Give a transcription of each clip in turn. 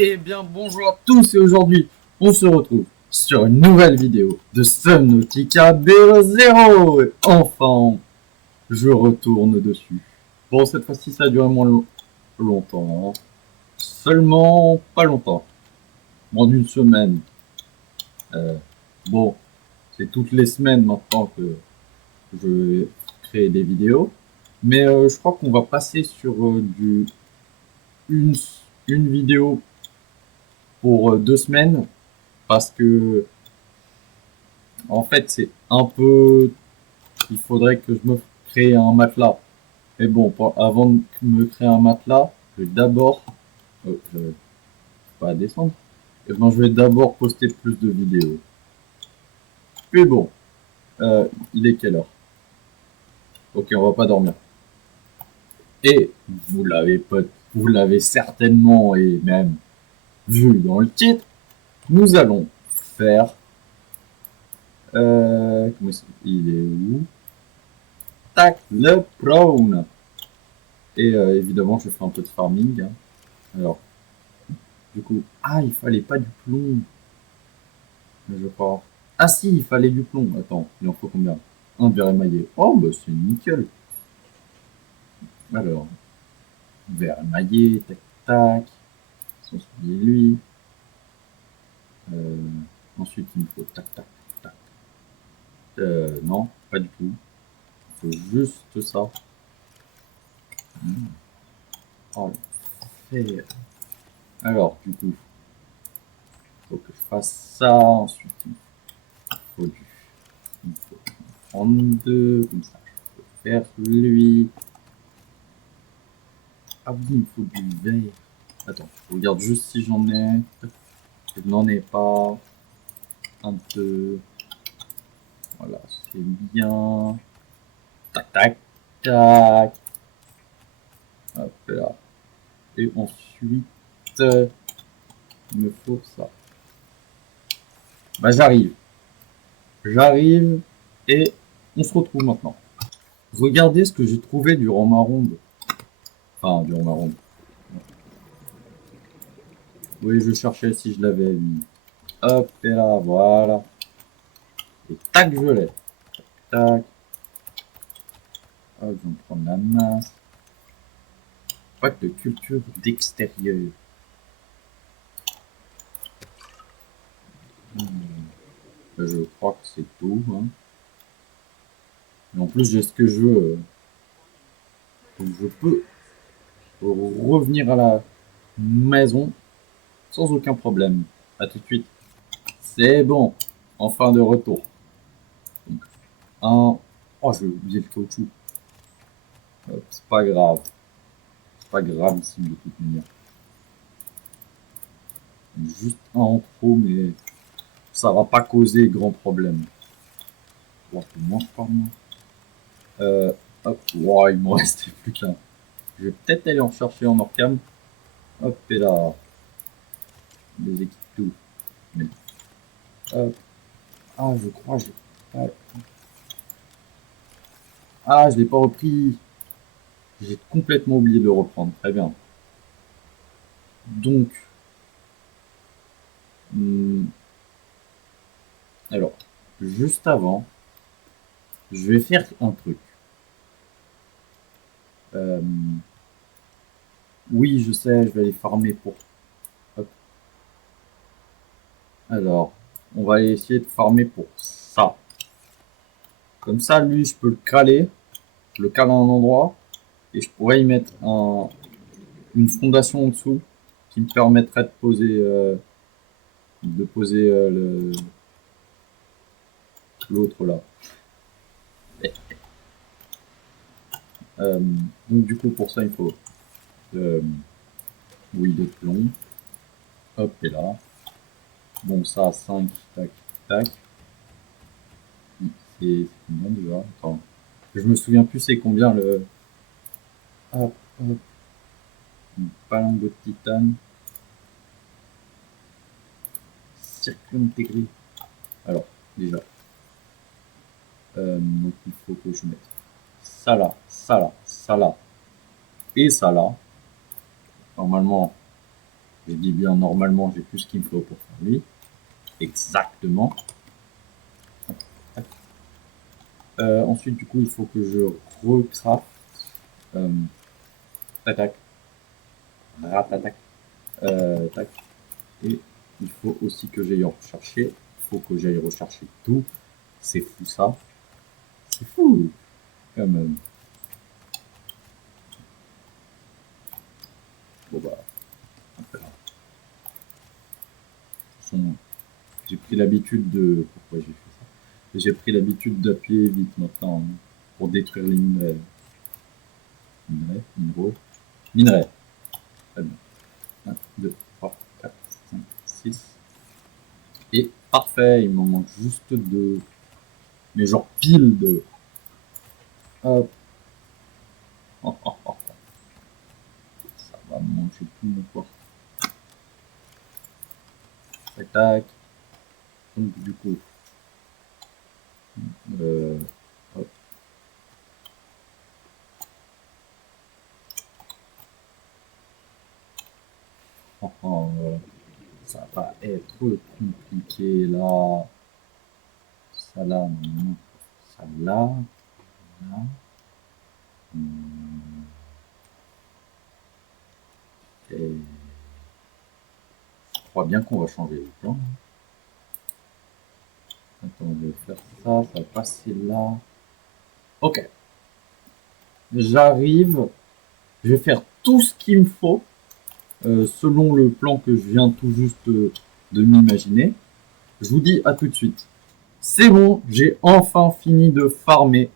Eh bien bonjour à tous et aujourd'hui on se retrouve sur une nouvelle vidéo de Subnautica BE0 et enfin je retourne dessus. Bon cette fois-ci ça a duré moins longtemps, hein. Seulement pas longtemps, moins d'une semaine. Euh, bon c'est toutes les semaines maintenant que je vais créer des vidéos, mais je crois qu'on va passer sur une, une vidéo pour 2 semaines parce que en fait, c'est un peu. Il faudrait que je me crée un matelas. Mais bon, avant de me créer un matelas, je vais d'abord. Je vais pas descendre. Et ben, je vais d'abord poster plus de vidéos. Puis bon, il est quelle heure? Ok, on va pas dormir. Et vous l'avez certainement et même vu dans le titre, nous allons faire. Il est où? Tac, le prawn. Et évidemment, je fais un peu de farming, hein. Alors, du coup, il fallait pas du plomb, je crois. Ah si, il fallait du plomb. Attends, il en faut combien? Un verre émaillé. Oh, bah c'est nickel. Alors, verre émaillé, tac, tac. Sans oublier lui. Euh, Ensuite, il me faut tac, tac, tac. Non, pas du tout. Il faut juste ça. Oh, le fer. Alors, du coup, il faut que je fasse ça. Ensuite, il faut du. Il faut prendre deux, comme ça. Je peux faire lui. Ah oui, il me faut du verre. Attends, je regarde juste si j'en ai. Je n'en ai pas. Un peu. Voilà, c'est bien. Tac, tac, tac. Hop là. Et ensuite, il me faut ça. Bah, j'arrive. J'arrive et on se retrouve maintenant. Regardez ce que j'ai trouvé durant ma ronde. Enfin, durant ma ronde. Oui, je cherchais si je l'avais mis. Hop, et là, voilà. Et tac, je l'ai. Tac. Hop, je vais me prendre la masse. Pack de culture d'extérieur. Je crois que c'est tout, hein. Et en plus, j'ai ce que je veux. Donc je peux revenir à la maison sans aucun problème. A tout de suite. C'est bon. Enfin de retour. Donc, un. Oh, j'ai oublié le caoutchouc. C'est pas grave. C'est pas grave ici de toute manière. Juste un en trop, mais ça va pas causer grand problème. Oh, mange par moi. Hop. Wow, il me restait plus qu'un. Je vais peut-être aller en chercher en Orcam. Hop, et là. Des équipes tout. Mais, hop. Je crois, j'ai. Je l'ai pas repris. J'ai complètement oublié de le reprendre. Très bien. Donc, hum, alors, juste avant, je vais faire un truc. Euh, oui, je sais, je vais aller farmer pour. Hop. Alors, on va aller essayer de farmer pour ça. Comme ça, lui, je peux le caler. Je le cale à un endroit. Et je pourrais y mettre une fondation en dessous qui me permettrait de poser l'autre là. Euh, donc du coup pour ça il faut euh, oui de plomb. Hop et là. Bon ça 5 tac tac. C'est combien déjà? Attends. Je me souviens plus c'est combien le. Hop hop. Une palanque de titane. Circuit intégré. Alors déjà. Donc il faut que je mette ça là, ça là, ça là et ça là. Normalement Je dis bien normalement, j'ai tout ce qu'il me faut pour faire lui. Exactement. Ensuite, du coup, il faut que je recraft. Tac, ratatac. Tac. Et il faut aussi que j'aille rechercher. Il faut que j'aille rechercher tout. C'est fou ça. C'est fou. Quand même. Bon bah. J'ai pris l'habitude de. Pourquoi j'ai fait ça? J'ai pris l'habitude d'appuyer vite maintenant pour détruire les minerais. Minéraux. Minerais. Très bien. 1, 2, 3, 4, 5, 6. Et parfait, il m'en manque juste 2. Mais genre pile de. Hop. Oh, oh, oh. Ça va manger tout mon corps. Tac, tac. Donc du coup. Hop. Oh, oh, ça va être compliqué là. Ça là, non. Ça là. Là. Et je crois bien qu'on va changer le plan. Attends, je vais faire ça, ça va passer là. Ok. J'arrive. Je vais faire tout ce qu'il me faut selon le plan que je viens tout juste de m'imaginer. Je vous dis à tout de suite. C'est bon, j'ai enfin fini de farmer.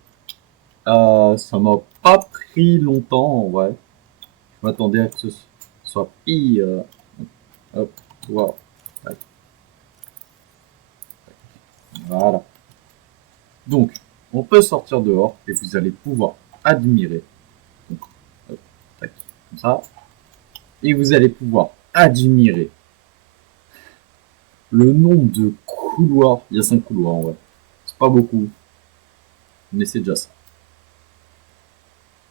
Ça m'a pas pris longtemps en vrai. Je m'attendais à que ce soit pire. Hop, wow. Tac, tac. Voilà. Donc, on peut sortir dehors et vous allez pouvoir admirer. Donc, hop, tac, comme ça. Et vous allez pouvoir admirer le nombre de couloirs. Il y a 5 couloirs en vrai. C'est pas beaucoup, mais c'est déjà ça.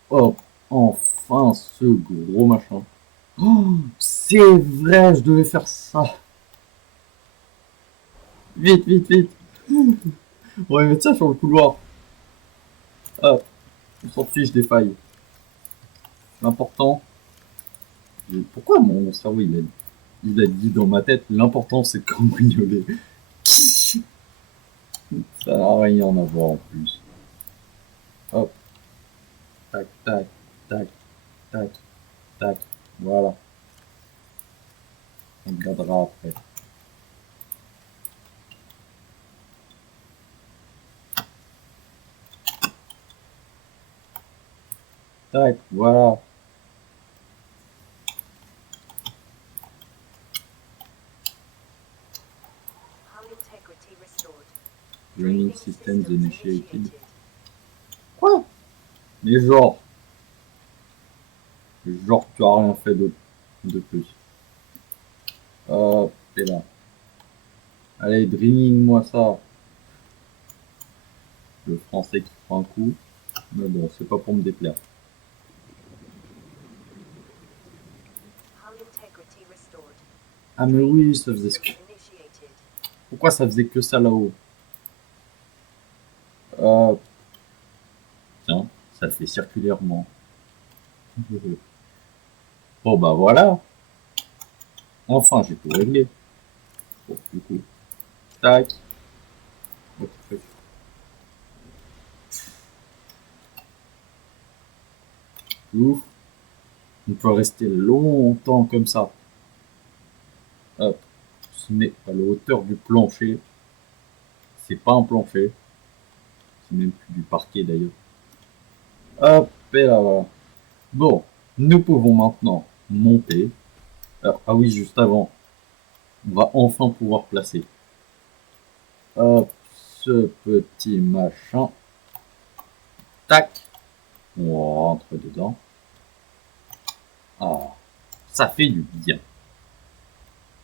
Hop, enfin ce gros machin. Oh, c'est vrai, je devais faire ça. Vite, vite, vite. On va mettre ça sur le couloir. Hop, on s'en fiche des failles. L'important. Pourquoi mon cerveau il a dit dans ma tête, l'important c'est de cambrioler. Ça n'a rien à voir en plus. Hop, tac, tac, tac, tac, tac. Voilà. On regardera après. Tac, voilà. Draining systems initiated. Quoi? Mais genre tu as rien fait de plus. Hop, et là. Allez, draining-moi ça. Le français qui prend un coup. Mais bon, c'est pas pour me déplaire. Ah mais oui, ça faisait ce que... Pourquoi ça faisait que ça là-haut? Tiens, ça fait circulairement. Bon bah voilà. Enfin, j'ai tout réglé. Bon, du coup. Tac. Ouf. On peut rester longtemps comme ça. Hop. On se met à la hauteur du plancher. C'est pas un plancher. C'est même plus du parquet d'ailleurs. Hop, et là, voilà. Bon, nous pouvons maintenant monter. Ah oui, juste avant, on va enfin pouvoir placer hop, ce petit machin. Tac, on rentre dedans. Ah, ça fait du bien.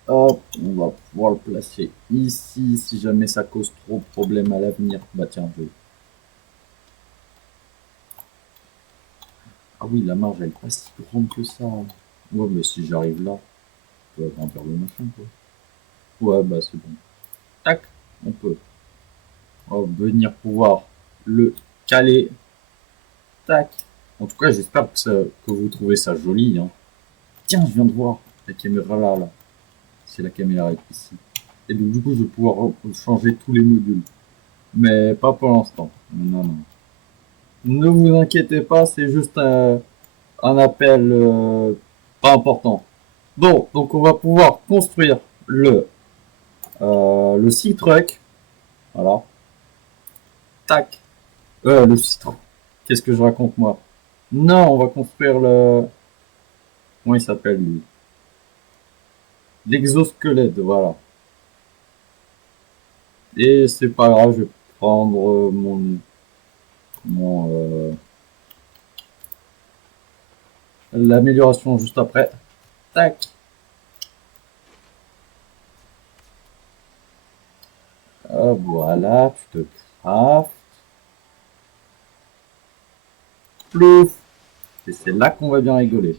Hop, on va pouvoir le placer ici si jamais ça cause trop de problèmes à l'avenir. Bah tiens, je... Ah oui, la marge elle est pas si grande que ça. Ouais, mais si j'arrive là. peut agrandir le machin, quoi. Ouais, bah c'est bon. Tac, on peut. On va venir pouvoir le caler. Tac. En tout cas, j'espère que vous trouvez ça joli, hein. Tiens, je viens de voir la caméra là. C'est la caméra ici. Et donc, du coup, je vais pouvoir changer tous les modules. Mais pas pour l'instant. Non, non. Ne vous inquiétez pas, c'est juste un appel pas important. Bon, donc on va pouvoir construire le Sea-Truck. Voilà. Tac. Le Sea-Truck. Qu'est-ce que je raconte moi? Non, on va construire le... Comment il s'appelle lui? L'exosquelette, voilà. Et c'est pas grave, je vais prendre mon l'amélioration juste après. Tac. Voilà, tu te craftes. Plouf. Et c'est là qu'on va bien rigoler.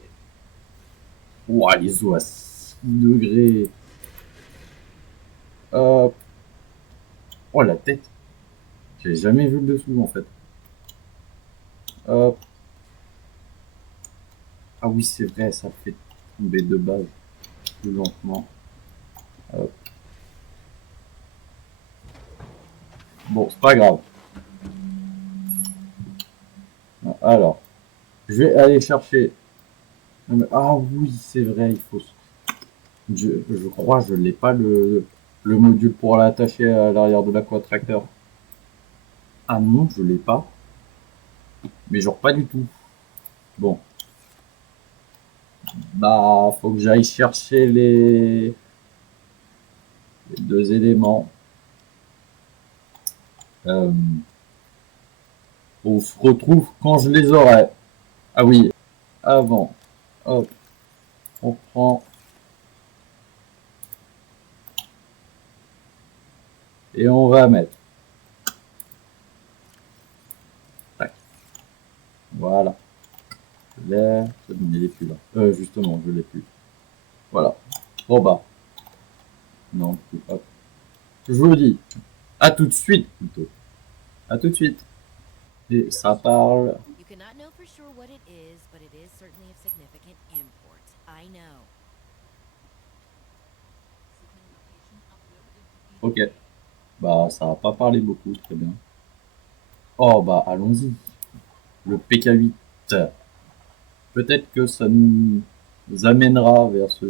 Ouah, les eaux à 6 degrés. Hop. Oh, la tête. J'ai jamais vu le dessous, en fait. Hop. Ah oui, c'est vrai, ça fait tomber de base plus lentement. Hop. Bon, c'est pas grave. Alors, je vais aller chercher. Ah oui, c'est vrai, il faut. Je crois, je n'ai pas le module pour l'attacher à l'arrière de l'aquatracteur. Ah non, je l'ai pas. Mais genre pas du tout. Bon. Bah, faut que j'aille chercher les deux éléments. On se retrouve quand je les aurai. Ah oui, avant. Hop, on prend. Et on va mettre. Tac. Voilà. Là, c'est bon, il est plus là. Justement, je l'ai plus. Voilà. Bon bah. Non, hop. Je vous le dis. À tout de suite, plutôt. À tout de suite. Et ça parle. You cannot know for sure what it is, but it is certainly of significant import. I know. Ok. Bah, ça va pas parler beaucoup, très bien. Oh, bah, allons-y. Le PK8. Peut-être que ça nous amènera vers ce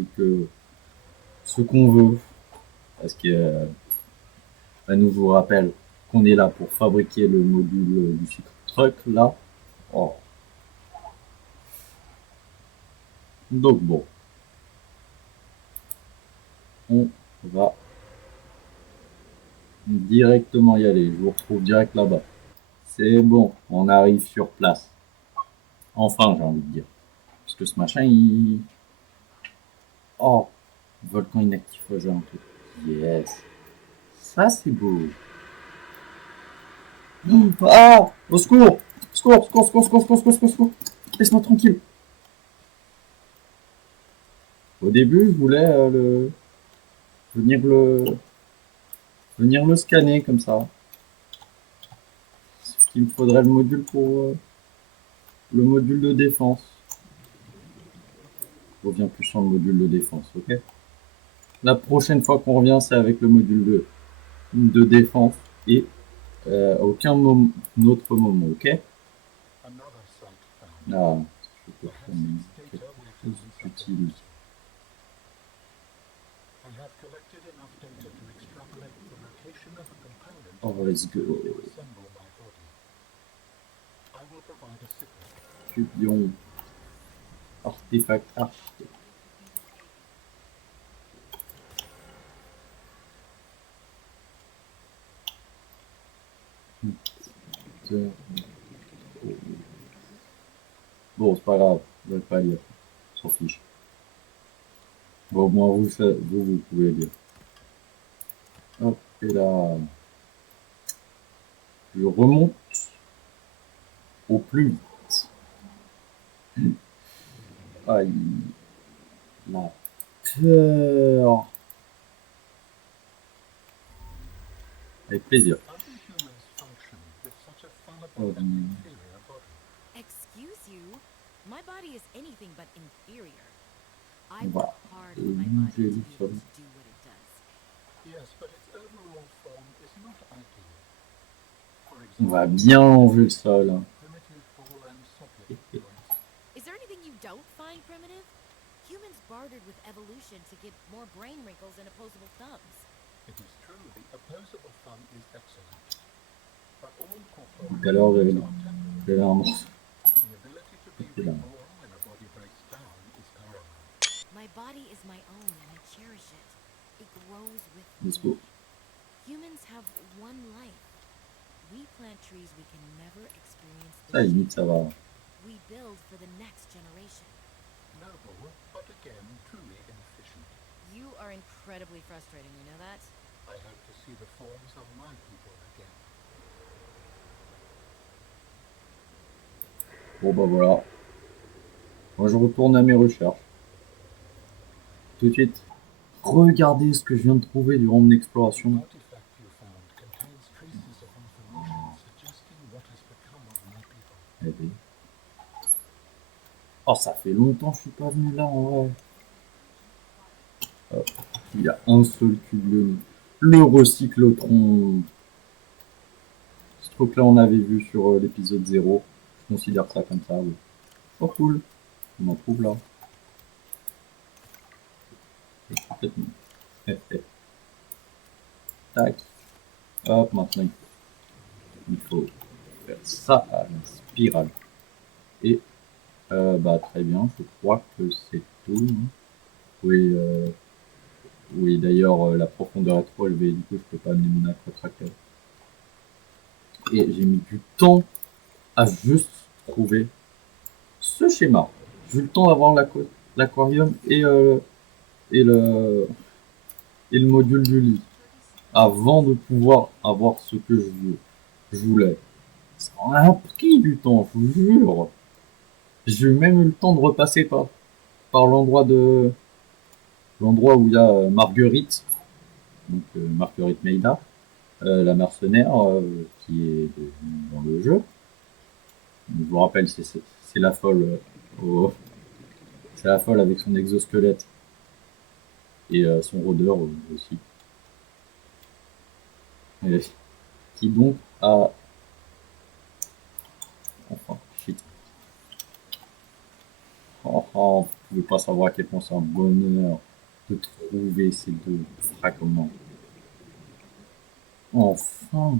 qu'on veut. Parce que, nous vous rappelle qu'on est là pour fabriquer le module du sucre truck, là. Oh. Donc, bon. On va directement y aller. Je vous retrouve direct là-bas. C'est bon, on arrive sur place. Enfin, j'ai envie de dire. Parce que ce machin, il... Oh, volcan inactif aux alentours. Yes. Ça, c'est beau. Ah, au secours. Secours, secours, secours, secours, secours, secours, secours, secours. Laisse-moi tranquille. Au début, je voulais venir le... venir le scanner comme ça. Sauf qu'il me faudrait le module pour... le module de défense. Je reviens plus sur le module de défense, ok? La prochaine fois qu'on revient, c'est avec le module de défense et aucun autre moment, ok? Ah, je peux faire quelque chose d'utile. Oh, let's go. Cubion. Artefact architecte. Bon, c'est pas grave, je vais pas lire. On s'en fiche. Bon, au moins vous pouvez lire. Hop, et là, je remonte au plus vite. Aïe, là. tracteur. Avec plaisir. How do humans function with such a Oh, fallible and inferior body? Excuse you? My body is anything but inferior. I on va work hard for my bouger body to le be sol. able to do what it does. Yes, but its overall form is not ideal. For On va example, bien enlever le sol. Hein. primitive ball and socket joints. Is there anything you don't find primitive? Humans bartered with evolution to get more brain wrinkles and opposable thumbs. It is true the opposable thumb is excellent. But all Tout à l'heure, corporeal things are temporary. j'avais un morceau. The ability to be Là. reborn when a body breaks down is paramount. My body is my own and I cherish it. It grows with Let's me. go. Humans have one life. We plant trees we can never experience Ça, this limite, ça va. We build for the next generation. Noble, but again truly inefficient. You are incredibly frustrating, you know that? I hope to see the forms of my people again. Bon, bah voilà. Moi, je retourne à mes recherches. Tout de suite. Regardez ce que je viens de trouver durant mon The exploration. artifact you found contains traces of information suggesting what has become of my people. Eh ben. Oh, ça fait longtemps que je suis pas venu là, en vrai. Hop. Il y a un seul cube. Le recyclotron. Ce truc-là, on avait vu sur l'épisode 0. Je considère ça comme ça, oui. Oh, cool. On en trouve là. Complètement. Tac. Hop, maintenant, il faut faire ça à la spirale. Et, bah, très bien, je crois que c'est tout. Hein. Oui, oui d'ailleurs, la profondeur est trop élevée, du coup, je peux pas amener mon aquatracteur. Et j'ai mis du temps à juste trouver ce schéma. J'ai eu le temps d'avoir l'aquarium et le module du lit avant de pouvoir avoir ce que je voulais. Ça a pris du temps, je vous jure. J'ai même eu le temps de repasser par l'endroit où il y a Marguerite, donc Marguerite Meida, la mercenaire qui est dans le jeu. Je vous rappelle, c'est la folle, c'est la folle avec son exosquelette et son rôdeur aussi. Et qui donc a... Enfin, shit. Oh, oh, vous pouvez pas savoir à quel point c'est un bonheur de trouver ces deux fragments. Enfin.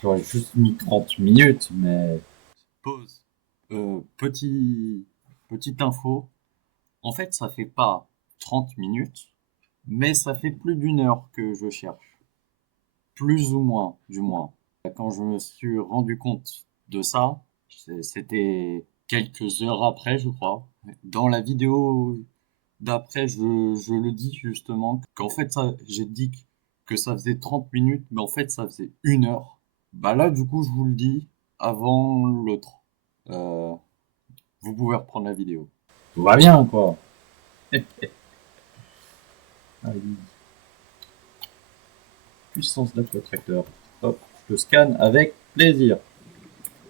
J'aurais juste mis 30 minutes, mais... Pause. Petite info. En fait, ça fait pas 30 minutes, mais ça fait plus d'une heure que je cherche. Plus ou moins, du moins. Quand je me suis rendu compte de ça, c'était quelques heures après, je crois. Dans la vidéo d'après, je le dis justement, qu'en fait, j'ai dit que ça faisait 30 minutes, mais en fait, ça faisait une heure. Bah là, du coup, je vous le dis avant l'autre. Vous pouvez reprendre la vidéo. Tout va bien, quoi. Allez. Puissance d'aquatracteur. Hop, je le scanne avec plaisir.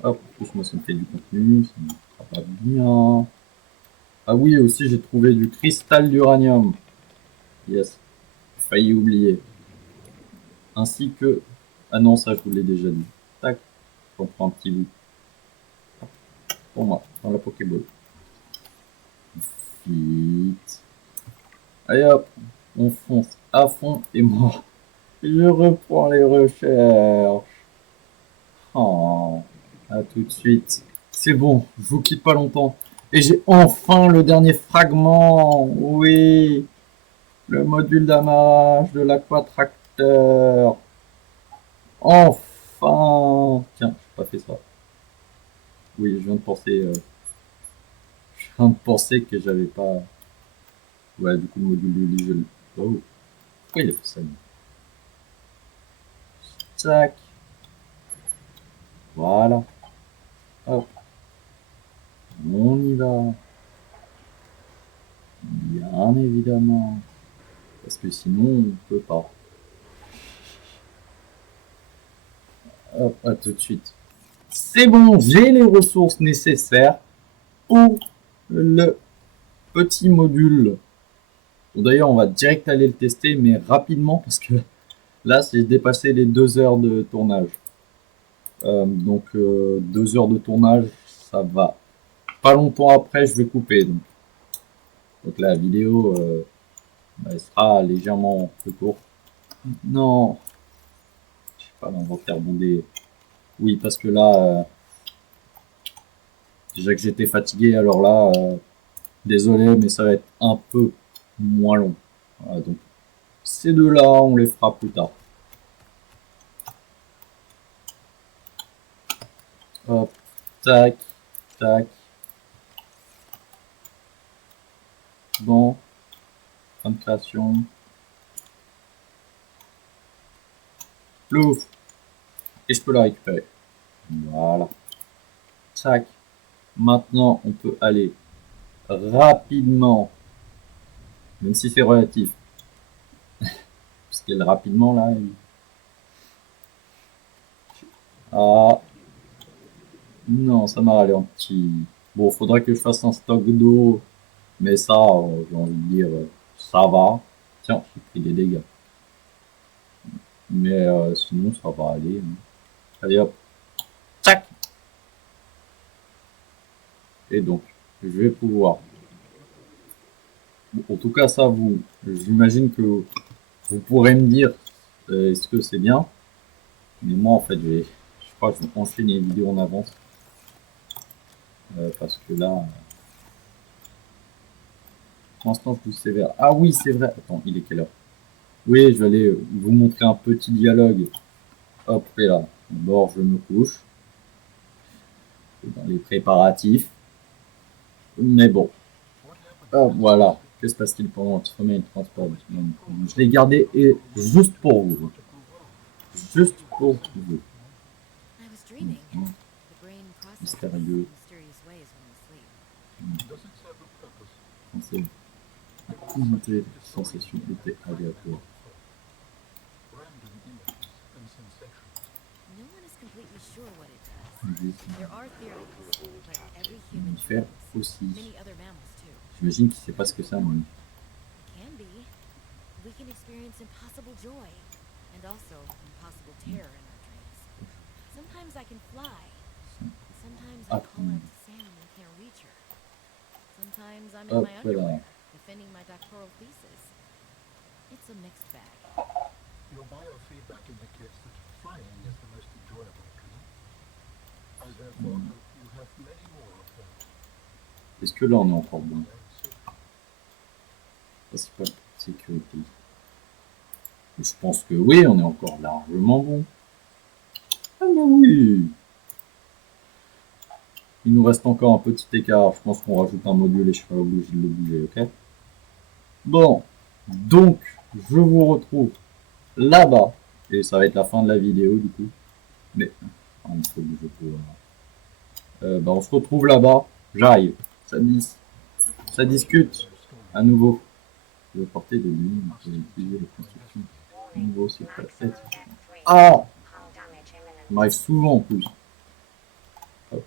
Hop, en plus, moi, ça me fait du contenu, ça va bien. Ah oui, aussi, j'ai trouvé du cristal d'uranium. Yes, j'ai failli oublier. Ainsi que... Ah non, ça, je vous l'ai déjà dit. Tac, j'en prends un petit bout. Pour moi, dans la Pokéball. Vite. Allez hop, on fonce à fond et moi, je reprends les recherches. Oh, à tout de suite. C'est bon, je vous quitte pas longtemps. Et j'ai enfin le dernier fragment. Oui, le module d'amarrage de l'aquatracteur. Enfin. Tiens, j'ai pas fait ça. Oui, je viens de penser que j'avais pas... Ouais, du coup, le module de lit, oh, pourquoi il a fait ça lui? Tac. Voilà. Hop. On y va. Bien évidemment. Parce que sinon, on peut pas. Hop, à tout de suite. C'est bon, j'ai les ressources nécessaires pour le petit module. Bon, d'ailleurs, on va direct aller le tester, mais rapidement, parce que là, j'ai dépassé les 2 heures de tournage. Donc, 2 heures de tournage, ça va. Pas longtemps après, je vais couper. Donc la vidéo elle sera légèrement plus courte. Non, je sais pas, l'inventaire bondé. Oui, parce que là, déjà que j'étais fatigué, alors là, désolé, mais ça va être un peu moins long. Voilà, donc ces deux-là, on les fera plus tard. Hop, tac, tac. Bon, fin de création. Plouf. Et je peux la récupérer. Voilà. Tac. Maintenant, on peut aller rapidement, même si c'est relatif, parce qu'elle rapidement là. Ah, non, ça m'a ralenti. Bon, faudra que je fasse un stock d'eau, mais ça, j'ai envie de dire, ça va. Tiens, j'ai pris des dégâts. Mais sinon, ça va aller. Hein. Allez hop, tac. Et donc, je vais pouvoir. Bon, en tout cas, ça, vous, j'imagine que vous pourrez me dire est-ce que c'est bien. Mais moi, en fait, je crois que je vais enchaîner les vidéos en avance. Parce que là, pour l'instant, je vous sévère. Ah oui, c'est vrai. Attends, il est quelle heure? Oui, je vais aller vous montrer un petit dialogue. Hop, et là. D'abord, je me couche. Dans les préparatifs. Mais bon. Hop, voilà. Que se passe-t-il pendant votre sommeil et le transport? Je l'ai gardé et juste pour vous. Juste pour vous. I was dreaming. The brain processes in Mystérieux. mysterious ways when we sleep. Does it serve a purpose? C'est une sensation était aléatoire. Random images and sensations. No one is completely sure what it does. There are theories, but every human Faire dreams. aussi. Many other mammals too. J'imagine qu'il sait pas ce que c'est. Mais... It can be. We can experience impossible joy and also impossible terror in our dreams. Sometimes I can fly. Sometimes I call out to Sam and can't reach her. Sometimes I'm in Hop my là. underwear defending my doctoral thesis. It's a mixed bag. Your biofeedback indicates that flying is the most enjoyable, Peter. I therefore hope you have many more of them. Est-ce que là on est encore bon? So, Principal sécurité. Je pense que oui, on est encore largement bon. Ah mais oui. Il nous reste encore un petit écart. Je pense qu'on rajoute un module et je serai obligé de le bouger, ok? Bon, donc je vous retrouve là-bas. Et ça va être la fin de la vidéo du coup. Mais on se bouge pour... on se retrouve là-bas. J'arrive. Ça discute à nouveau. Je vais porter de l'huile pour utiliser les constructions. Nouveau, c'est pas 7. Ah! Ça m'arrive souvent en plus. Hop.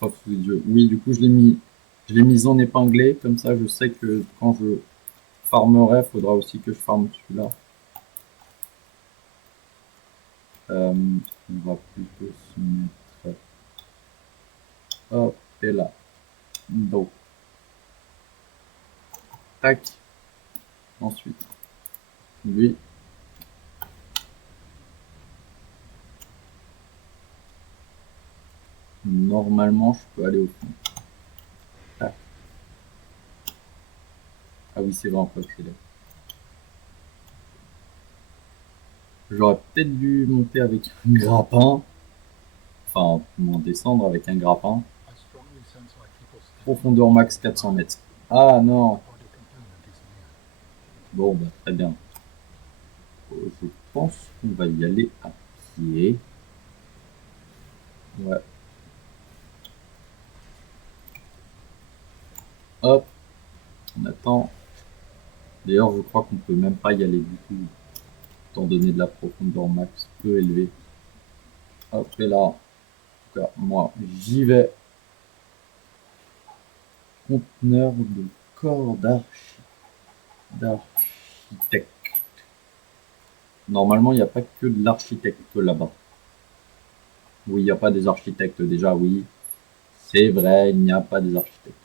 Hop, sous les yeux. Oui, du coup, je l'ai mis en épinglé. Comme ça, je sais que quand je farmerai, il faudra aussi que je farme celui-là. On va plutôt se mettre... Hop, et là. Donc. Tac. Ensuite. Lui. Normalement, je peux aller au fond. Tac. Ah oui, c'est vrai, on peut accélérer. J'aurais peut-être dû monter avec un grappin. Enfin, moins descendre avec un grappin. I strongly sense my people stand Profondeur max 400 mètres. Ah non. body component is near. Bon, bah, très bien. Je pense qu'on va y aller à pied. Ouais. Hop. On attend. D'ailleurs, je crois qu'on peut même pas y aller du tout, étant donné de la profondeur max peu élevée. Hop, et là, en tout cas, moi, j'y vais. Conteneur de corps d'architecte. Normalement, il n'y a pas que de l'architecte là-bas. Oui, il n'y a pas des architectes déjà, oui. C'est vrai, il n'y a pas des architectes.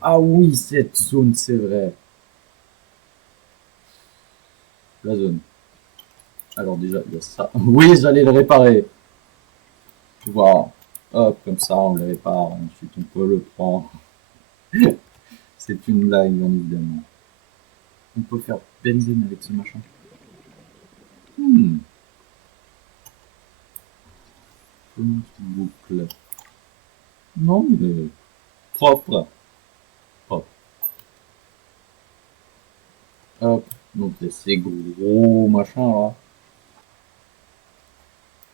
Ah oui, cette zone, c'est vrai. La zone. Alors déjà, il y a ça. Oui, j'allais le réparer. Voilà. Hop, comme ça, on le répare. Ensuite, on peut le prendre. C'est une blague, bien évidemment. On peut faire benzène avec ce machin. Hmm. Comment tu boucles? Non, mais propre. Propre. Hop. Donc, il y a ces gros machins là.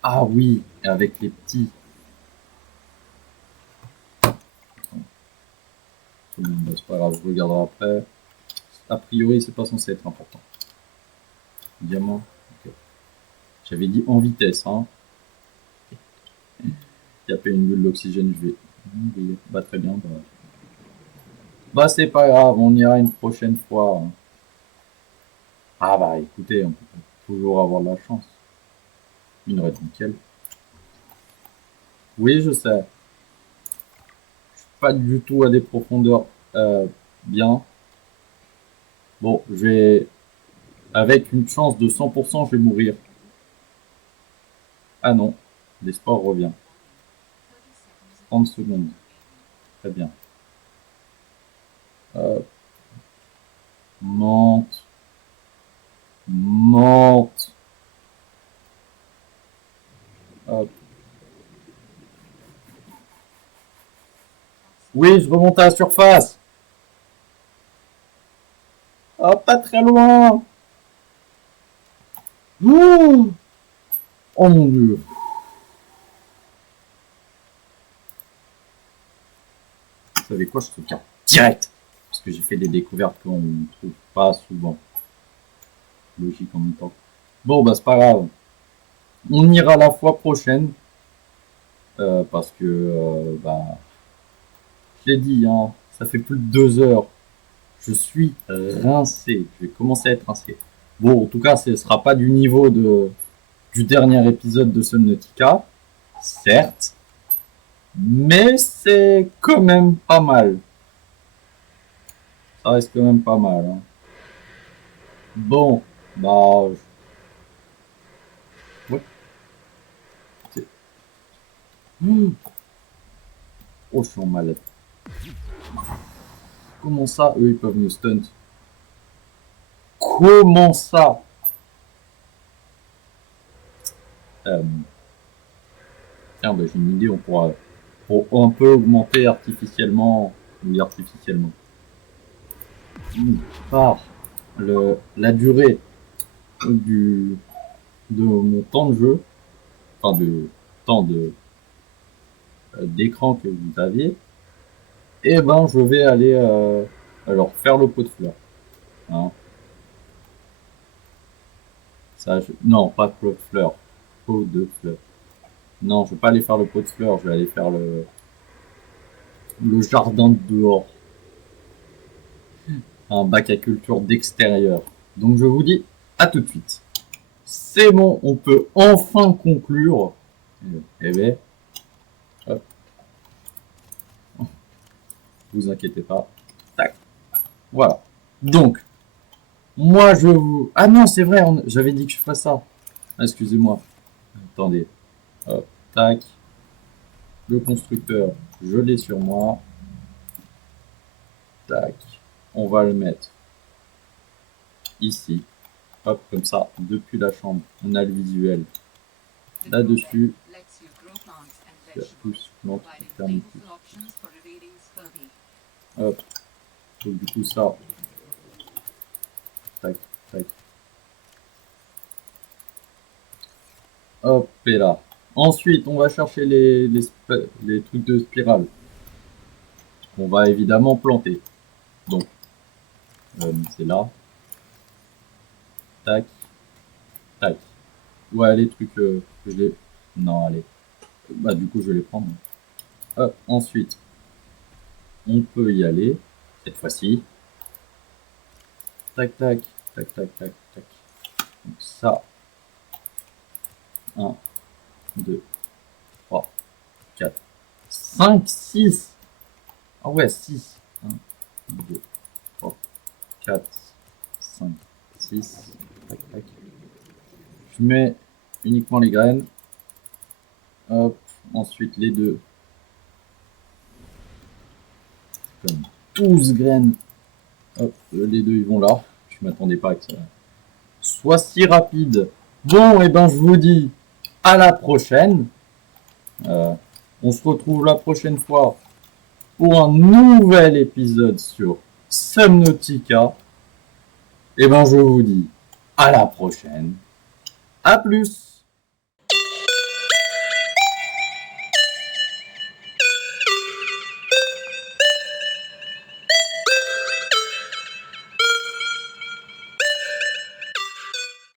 Ah oui, avec les petits. Bah, c'est pas grave, je regarderai après. A priori, c'est pas censé être important. Diamant. Ok. J'avais dit en vitesse, hein. Il y a pas une bulle d'oxygène, je vais. Oui, bah très bien. Bah c'est pas grave, on ira une prochaine fois. Ah bah écoutez, on peut toujours avoir de la chance. Minerai nickel. Oui, je sais. Je suis pas du tout à des profondeurs bien. Bon, je vais. Avec une chance de 100%, je vais mourir. Ah non, l'espoir revient. 30 secondes. Très bien. Monte. Monte. Hop. Oui, je remonte à la surface. Oh, pas très loin. Oh, oh mon dieu. Vous savez quoi, je sauvegarde direct. Parce que j'ai fait des découvertes qu'on ne trouve pas souvent. Logique en même temps. Bon, bah c'est pas grave. On ira la fois prochaine. Parce que, bah, je l'ai dit, hein, ça fait plus de 2 heures. Je suis rincé. Je vais commencer à être rincé. Bon, en tout cas, ce ne sera pas du niveau du dernier épisode de Subnautica. Certes. Mais c'est quand même pas mal. Ça reste quand même pas mal. Hein. Bon, bah... Ouais. Oh, je suis en malade. Comment ça, eux, ils peuvent nous stunt? Comment ça? Tiens, bah, j'ai une idée, on pourra un peu augmenter artificiellement, oui, artificiellement, par la durée de mon temps de jeu, enfin de temps d'écran que vous aviez, et ben je vais aller alors faire le pot de fleurs. Hein. Ça, non, pas pot de fleurs, pot de fleurs. Non, je vais pas aller faire le pot de fleurs, je vais aller faire le jardin de dehors. Un bac à culture d'extérieur. Donc je vous dis à tout de suite. C'est bon, on peut enfin conclure. Eh ben, hop, vous inquiétez pas. Tac. Voilà. Donc, moi je vous... Ah non, c'est vrai, j'avais dit que je ferais ça. Ah, excusez-moi. Attendez. Hop, tac. Le constructeur, je l'ai sur moi. Tac. On va le mettre ici. Hop, comme ça, depuis la chambre, on a le visuel. Là-dessus, plus plante, hop, donc du coup ça, tac, tac, hop, et là. Ensuite, on va chercher les trucs de spirale. On va évidemment planter. Donc, C'est là. Tac. Tac. Ouais, les trucs que j'ai... Non, allez. Bah, du coup, je vais les prendre. Hop, ensuite, on peut y aller. Cette fois-ci. Tac, tac. Tac, tac, tac, tac. Donc ça. 1, 2, 3, 4, 5, 6. Ah ouais, 6. 1, 2, 3, 4, 5, 6. Tac, tac. Je mets uniquement les graines. Hop. Ensuite, les deux. Comme 12 graines. Hop, les deux, ils vont là. Je m'attendais pas que ça soit si rapide. Bon, et ben, je vous dis à la prochaine. On se retrouve la prochaine fois pour un nouvel épisode sur Subnautica. Et ben, je vous dis à la prochaine. À plus!